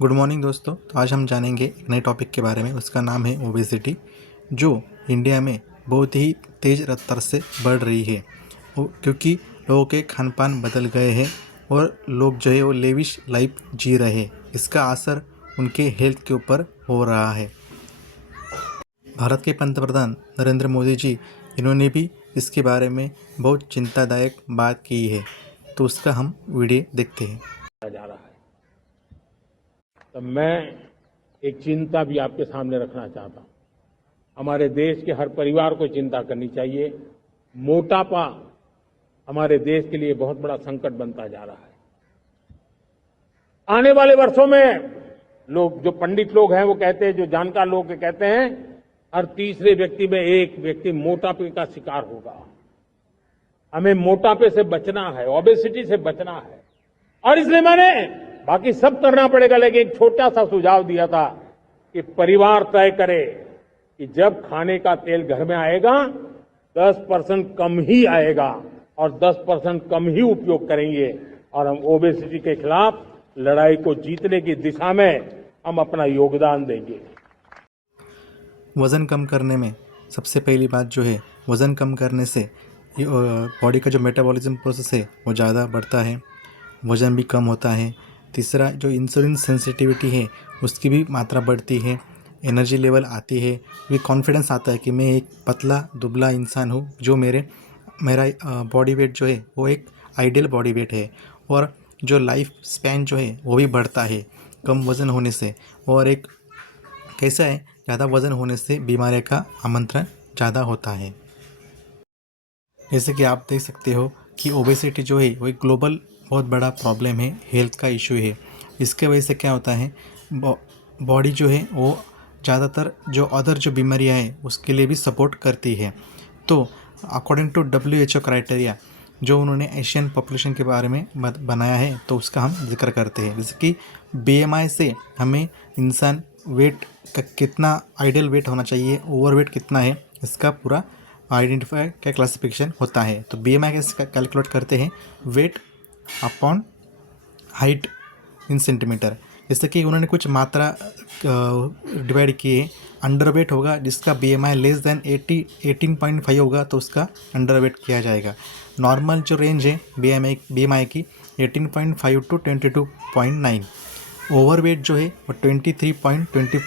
Good morning दोस्तों। तो आज हम जानेंगे एक नए टॉपिक के बारे में। उसका नाम है ओबेसिटी, जो इंडिया में बहुत ही तेज़ रफ्तार से बढ़ रही है। क्योंकि लोगों के खान पान बदल गए हैं और लोग जो है वो लेविश लाइफ जी रहे हैं। इसका असर उनके हेल्थ के ऊपर हो रहा है। भारत के पंतप्रधान नरेंद्र मोदी जी, इन्होंने भी इसके बारे में बहुत चिंतादायक बात की है। तो उसका हम वीडियो देखते हैं। जा रहा है। तो मैं एक चिंता भी आपके सामने रखना चाहता हूं। हमारे देश के हर परिवार को चिंता करनी चाहिए। मोटापा हमारे देश के लिए बहुत बड़ा संकट बनता जा रहा है। आने वाले वर्षों में लोग, जो पंडित लोग हैं वो कहते हैं, जो जानकार लोग कहते हैं, हर तीसरे व्यक्ति में एक व्यक्ति मोटापे का शिकार होगा। हमें मोटापे से बचना है, ओबेसिटी से बचना है। और इसलिए मैंने बाकी सब करना पड़ेगा, लेकिन एक छोटा सा सुझाव दिया था कि परिवार तय करे कि जब खाने का तेल घर में आएगा 10% कम ही आएगा और 10% कम ही उपयोग करेंगे, और हम ओबेसिटी के खिलाफ लड़ाई को जीतने की दिशा में हम अपना योगदान देंगे। वज़न कम करने में सबसे पहली बात जो है, वज़न कम करने से बॉडी का जो मेटाबॉलिज्म प्रोसेस है वो ज़्यादा बढ़ता है, वज़न भी कम होता है। तीसरा, जो इंसुलिन सेंसिटिविटी है उसकी भी मात्रा बढ़ती है, एनर्जी लेवल आती है, ये कॉन्फिडेंस आता है कि मैं एक पतला दुबला इंसान हूँ, जो मेरा बॉडी वेट जो है वो एक आइडियल बॉडी वेट है। और जो लाइफ स्पैन जो है वो भी बढ़ता है कम वज़न होने से। और एक कैसा है, ज़्यादा वज़न होने से बीमारी का आमंत्रण ज़्यादा होता है। जैसे कि आप देख सकते हो कि ओबेसिटी जो है वो एक ग्लोबल बहुत बड़ा प्रॉब्लम है, हेल्थ का इशू है। इसके वजह से क्या होता है, बॉडी जो है वो ज़्यादातर जो अदर जो बीमारियाँ हैं उसके लिए भी सपोर्ट करती है। तो अकॉर्डिंग टू WHO क्राइटेरिया, जो उन्होंने एशियन पॉपुलेशन के बारे में बनाया है, तो उसका हम जिक्र करते हैं। जैसे कि BMI से हमें इंसान वेट का कितना आइडियल वेट होना चाहिए, ओवरवेट कितना है, इसका पूरा आइडेंटिफाई का क्लासिफिकेशन होता है। तो BMI कैसे कैलकुलेट करते हैं, weight upon height in centimetre. जैसे कि उन्होंने कुछ मात्रा डिवाइड किए हैं। अंडरवेट होगा जिसका BMI लेस देन 18.5 होगा तो उसका अंडरवेट किया जाएगा। नॉर्मल जो रेंज है BMI की 18.5 टू 22.9। ओवरवेट जो है वो 23.20।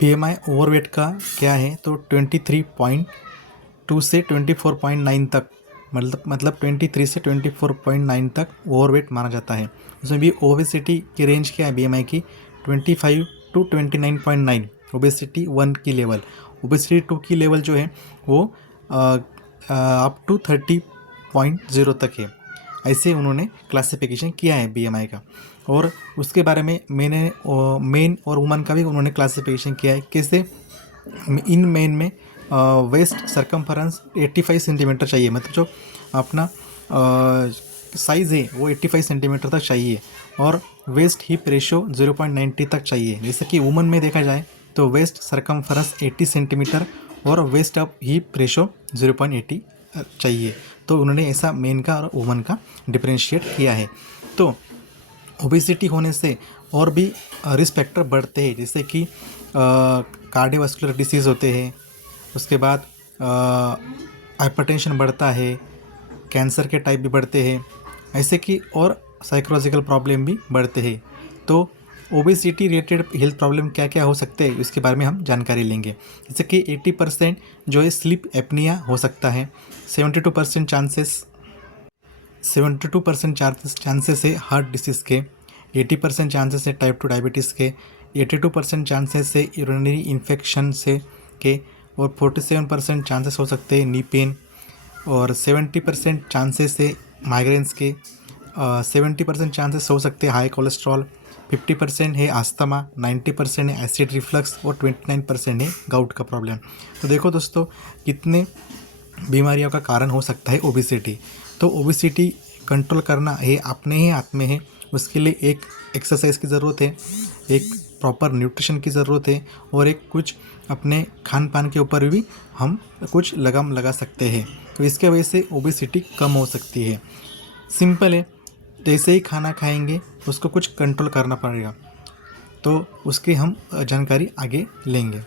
BMI ओवरवेट का क्या है, तो 23.2 से 24.9 तक, मतलब 23 से 24.9 तक ओवरवेट माना जाता है। उसमें भी ओबेसिटी की रेंज क्या है BMI की, 25 टू 29.9 ओबेसिटी 1 की लेवल। ओबेसिटी 2 की लेवल जो है वो अप टू 30.0 तक है। ऐसे उन्होंने क्लासिफिकेशन किया है BMI का। और उसके बारे में मेन और वुमन का भी उन्होंने क्लासिफिकेशन किया है। कैसे, इन मेन में वेस्ट सरकमफरेंस 85 सेंटीमीटर चाहिए, मतलब जो अपना साइज़ है वो 85 सेंटीमीटर तक चाहिए। और वेस्ट हिप रेशो 0.90 तक चाहिए। जैसे कि वुमन में देखा जाए तो वेस्ट सरकमफरेंस 80 सेंटीमीटर और वेस्ट अप हिप रेशो 0.80 चाहिए। तो उन्होंने ऐसा मेन का और वुमन का डिफ्रेंशिएट किया है। तो ओबेसिटी होने से और भी रिस्क फैक्टर बढ़ते हैं, जैसे कि कार्डियोवास्कुलर डिसीज़ होते हैं, उसके बाद हाइपरटेंशन बढ़ता है, कैंसर के टाइप भी बढ़ते हैं, ऐसे कि और साइकोलॉजिकल प्रॉब्लम भी बढ़ते हैं। तो ओबेसिटी रिलेटेड हेल्थ प्रॉब्लम क्या क्या हो सकते हैं इसके बारे में हम जानकारी लेंगे। जैसे कि 80% जो है स्लीप एपनिया हो सकता है, 72% चांसेस है हार्ट डिसीज़ के, 80% चांसेस है टाइप 2 डायबिटीज़ के, 82% चांसेस है यूरिनरी इन्फेक्शन से के, और 47% चांसेस हो सकते हैं नी पेन, और 70% चांसेस है माइग्रेन्स के, 70% चांसेस हो सकते हैं हाई कोलेस्ट्रॉल, 50% है आस्थमा, 90% है एसिड रिफ्लक्स और 29% है गाउट का प्रॉब्लम। तो देखो दोस्तों, कितने बीमारियों का कारण हो सकता है ओबेसिटी। तो ओबेसिटी कंट्रोल करना है अपने ही हाथ में है। उसके लिए एक एक्सरसाइज की ज़रूरत है, एक प्रॉपर न्यूट्रिशन की ज़रूरत है, और एक कुछ अपने खान पान के ऊपर भी हम कुछ लगाम लगा सकते हैं। तो इसके वजह से ओबेसिटी कम हो सकती है। सिंपल है, जैसे ही खाना खाएंगे उसको कुछ कंट्रोल करना पड़ेगा, तो उसकी हम जानकारी आगे लेंगे।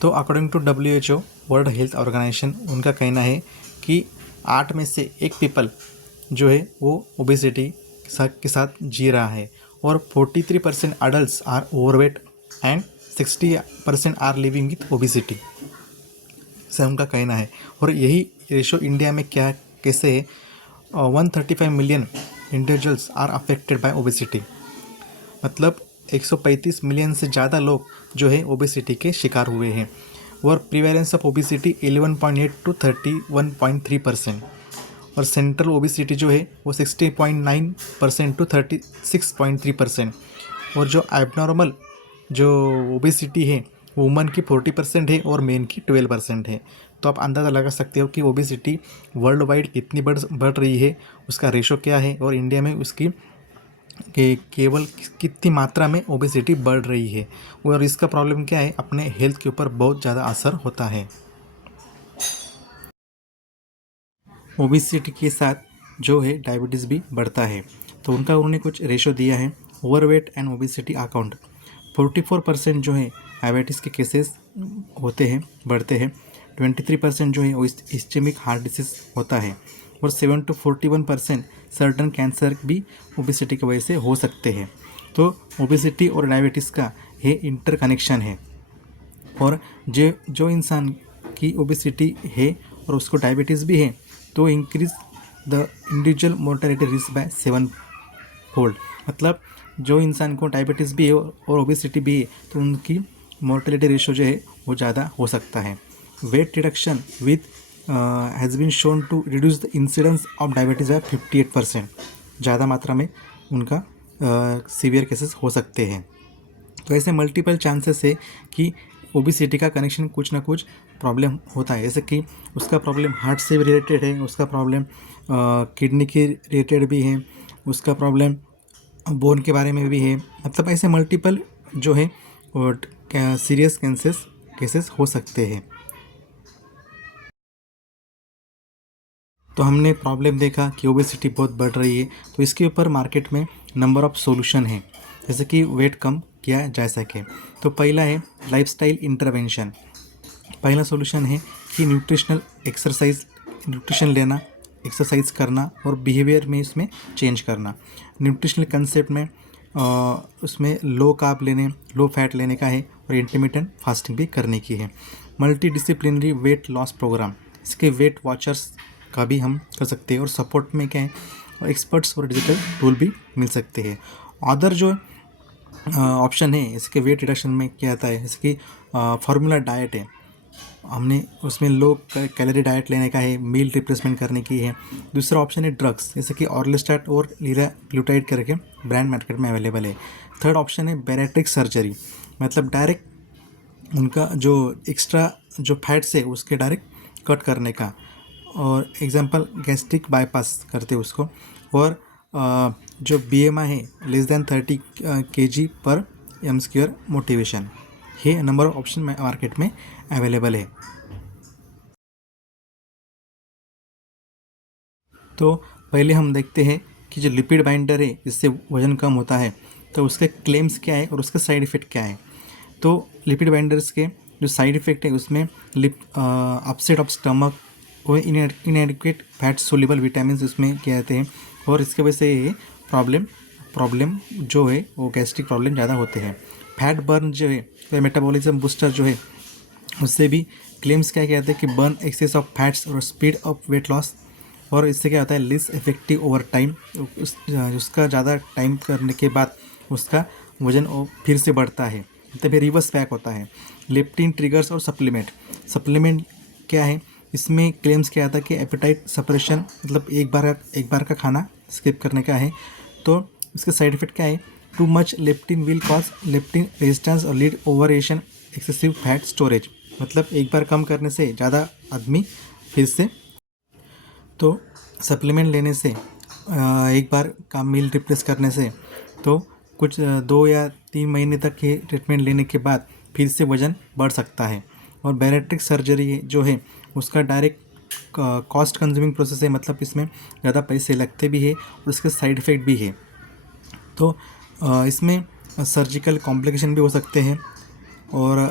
तो according to WHO world health organisation, उनका कहना है कि 8 में से 1 पीपल जो है वो ओबेसिटी के साथ जी रहा है, और 43% adult are overweight and 60% are living with obesity, से उनका कहना है। और यही रेशो इंडिया में क्या कैसे है, 135 million individuals are affected by obesity, मतलब 135 मिलियन से ज़्यादा लोग जो है ओबेसिटी के शिकार हुए हैं। और प्रीवेलेंस ऑफ ओबेसिटी 11.8 टू 31.3%, और सेंट्रल ओबेसिटी जो है वो 60.9% टू 36.3%, और जो एबनॉर्मल जो ओबेसिटी है वुमन की 40% है और मेन की 12% है। तो आप अंदाज़ा लगा सकते हो कि ओबेसिटी वर्ल्ड वाइड कितनी बढ़ रही है, उसका रेशो क्या है, और इंडिया में उसकी कि केवल कितनी मात्रा में ओबेसिटी बढ़ रही है, और इसका प्रॉब्लम क्या है, अपने हेल्थ के ऊपर बहुत ज़्यादा असर होता है। ओबेसिटी के साथ जो है डायबिटीज़ भी बढ़ता है। तो उन्होंने कुछ रेशो दिया है। ओवरवेट एंड ओबेसिटी अकाउंट 44% जो है डायबिटीज़ के केसेस होते हैं, बढ़ते हैं। 23% जो है इस्चेमिक हार्ट डिसीज़ होता है, और 7 to 41% सर्टन कैंसर भी ओबेसिटी की वजह से हो सकते हैं। तो ओबेसिटी और डायबिटीज़ का ये इंटर कनेक्शन है, और जो इंसान की ओबेसिटी है और उसको डायबिटीज़ भी है, तो increase the individual mortality risk by 7 fold. मतलब जो इंसान को डायबिटीज़ भी है और ओबेसिटी भी है, तो उनकी मोर्टेलिटी रेशो जो है वो ज़्यादा हो सकता है। Weight reduction with has been shown to reduce the incidence of diabetes by 58%, ज़्यादा मात्रा में उनका सीवियर केसेस हो सकते हैं। तो ऐसे मल्टीपल चांसेस है कि ओबेसिटी का कनेक्शन कुछ ना कुछ प्रॉब्लम होता है, जैसे कि उसका प्रॉब्लम हार्ट से रिलेटेड है, उसका प्रॉब्लम किडनी के रिलेटेड भी है, उसका प्रॉब्लम बोन के बारे में भी है। मतलब ऐसे मल्टीपल जो है और सीरियस केसेस हो सकते हैं। तो हमने प्रॉब्लम देखा कि ओबेसिटी बहुत बढ़ रही है, तो इसके ऊपर मार्केट में नंबर ऑफ सॉल्यूशन हैं, जैसे कि वेट कम किया जा सके। तो पहला है लाइफस्टाइल इंटरवेंशन। पहला सॉल्यूशन है कि न्यूट्रिशन लेना, एक्सरसाइज करना और बिहेवियर में इसमें चेंज करना। न्यूट्रिशनल कंसेप्ट में उसमें लो कार्ब लेने, लो फैट लेने का है, और इंटरमिटेंट फास्टिंग भी करने की है। Multi disciplinary weight loss programme, इसके वेट वॉचर्स का भी हम कर सकते हैं, और सपोर्ट में क्या है, और एक्सपर्ट्स और डिजिटल टूल भी मिल सकते हैं। अदर जो ऑप्शन है इसके वेट रिडक्शन में क्या आता है, इसकी फार्मूला डाइट है, हमने उसमें लो कैलोरी डाइट लेने का है, मील रिप्लेसमेंट करने की है। दूसरा ऑप्शन है ड्रग्स, जैसे कि ऑर्लिस्टाट और लीराग्लूटाइड करके ब्रांड मार्केट में अवेलेबल है। थर्ड ऑप्शन है बैरेट्रिक सर्जरी, मतलब डायरेक्ट उनका जो एक्स्ट्रा जो फैट्स है उसके डायरेक्ट कट करने का, और एग्जांपल गैस्ट्रिक बाईपास करते हैं उसको। और जो BMI है लेस दैन 30 kg पर m², मोटिवेशन, ये नंबर ऑफ ऑप्शन मार्केट में अवेलेबल है। तो पहले हम देखते हैं कि जो लिपिड बाइंडर है जिससे वज़न कम होता है, तो उसके क्लेम्स क्या है और उसका साइड इफ़ेक्ट क्या है। तो लिपिड बाइंडर्स के जो साइड इफ़ेक्ट है उसमें अपसेट ऑफ स्टमक और इनएडिक्वेट फैट सोल्यूबल विटामिन उसमें क्या आते हैं, और इसके वजह से ये प्रॉब्लम जो है वो गैस्ट्रिक प्रॉब्लम ज़्यादा होते हैं। फैट बर्न जो है, मेटाबॉलिज्म बूस्टर जो है, उससे भी क्लेम्स क्या कहते हैं कि बर्न एक्सेस ऑफ फैट्स और स्पीड ऑफ वेट लॉस, और इससे क्या होता है लेस इफेक्टिव ओवर टाइम, उसका ज़्यादा टाइम करने के बाद उसका वजन फिर से बढ़ता है, तभी रिवर्स बैक होता है। लेप्टिन ट्रिगर्स और सप्लीमेंट क्या है, इसमें क्लेम्स क्या आता है कि एपेटाइट सप्रेशन, मतलब एक बार का खाना स्किप करने का है। तो इसके साइड इफेक्ट क्या है, too much leptin will cause leptin resistance और लीड ओवरेशन एक्सेसिव फैट स्टोरेज, मतलब एक बार कम करने से ज़्यादा आदमी फिर से। तो सप्लीमेंट लेने से एक बार का मील रिप्लेस करने से तो कुछ 2 या 3 महीने तक के ट्रीटमेंट लेने के बाद फिर से वज़न बढ़ सकता है। और बैरेट्रिक सर्जरी जो है उसका डायरेक्ट कॉस्ट कंज्यूमिंग प्रोसेस है, मतलब इसमें ज़्यादा पैसे लगते भी है और इसके साइड इफ़ेक्ट भी है। तो इसमें सर्जिकल कॉम्प्लिकेशन भी हो सकते हैं और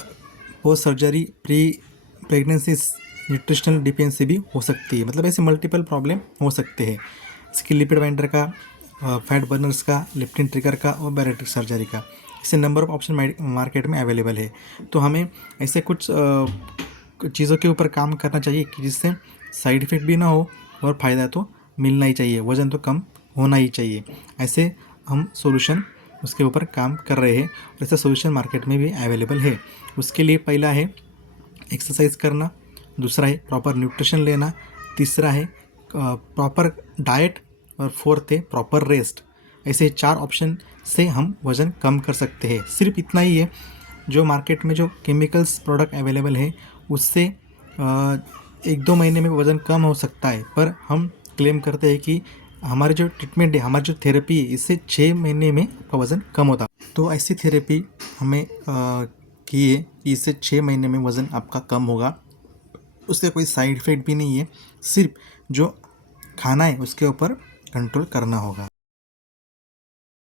post surgery pregnancy nutritional deficiency भी हो सकती है। मतलब ऐसे मल्टीपल प्रॉब्लम हो सकते हैं। इसकी लिपिड बाइंडर का, फैट बर्नर्स का, लेप्टिन ट्रिगर का और बैरेट्रिक सर्जरी का, इससे नंबर ऑफ ऑप्शन मार्केट में अवेलेबल है। तो हमें ऐसे कुछ चीज़ों के ऊपर काम करना चाहिए कि जिससे साइड इफ़ेक्ट भी ना हो और फ़ायदा तो मिलना ही चाहिए, वज़न तो कम होना ही चाहिए। ऐसे हम सॉल्यूशन उसके ऊपर काम कर रहे हैं और ऐसा सॉल्यूशन मार्केट में भी अवेलेबल है। उसके लिए पहला है एक्सरसाइज करना, दूसरा है प्रॉपर न्यूट्रिशन लेना, तीसरा है प्रॉपर डाइट और फोर्थ है प्रॉपर रेस्ट। ऐसे 4 ऑप्शन से हम वज़न कम कर सकते हैं। सिर्फ इतना ही है, जो मार्केट में जो केमिकल्स प्रोडक्ट अवेलेबल है उससे 1-2 महीने में वज़न कम हो सकता है, पर हम क्लेम करते हैं कि हमारे जो ट्रीटमेंट है, हमारी जो थेरेपी है, इससे 6 महीने में आपका वज़न कम होता। तो ऐसी थेरेपी हमें की है कि इससे 6 महीने में वज़न आपका कम होगा। उससे कोई साइड इफ़ेक्ट भी नहीं है, सिर्फ जो खाना है उसके ऊपर कंट्रोल करना होगा।